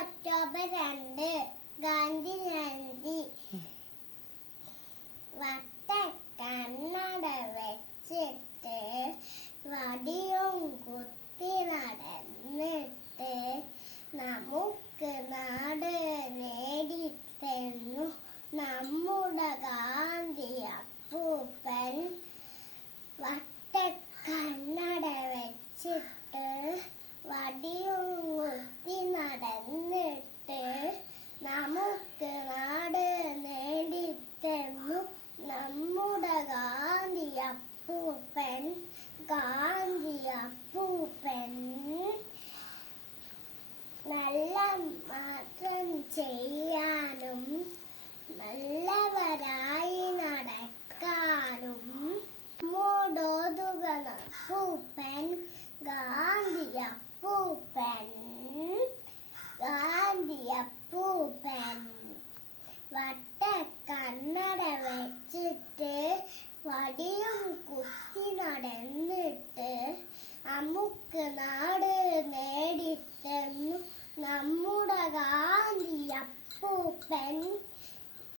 October 2 Gandhi Jayanti. വട്ട കണ്ണട വെച്ചിട്ട് വടിയും കുത്തി നടന്നിട്ട് നമുക്ക് നാട് നേടിത്തന്നു നമ്മുടെ ഗാന്ധി അപ്പൂപ്പൻ. വട്ട കണ്ണട വെച്ചിട്ട് വടിയും കുത്തി നടന്നിട്ട് നമുക്ക് നാട് നേടിത്തന്നു നമ്മുടെ ഗാന്ധി അപ്പൂപ്പൻ. ഗാന്ധി അപ്പൂപ്പൻ നല്ല മാറ്റം ചെയ്യാനും നല്ലവരായി നടക്കാനും മൂടോതുക അപ്പൂപ്പൻ. ഗാന്ധി അപ്പൂപ്പൻ. ഗാന്ധി അപ്പൂപ്പൻ വട്ട കണ്ണട വെച്ചിട്ട് വടിയും കുത്തി നടന്നിട്ട് നമുക്ക് നാട് നേടിത്തന്നു നമ്മുടെ ഗാന്ധി അപ്പൂപ്പൻ.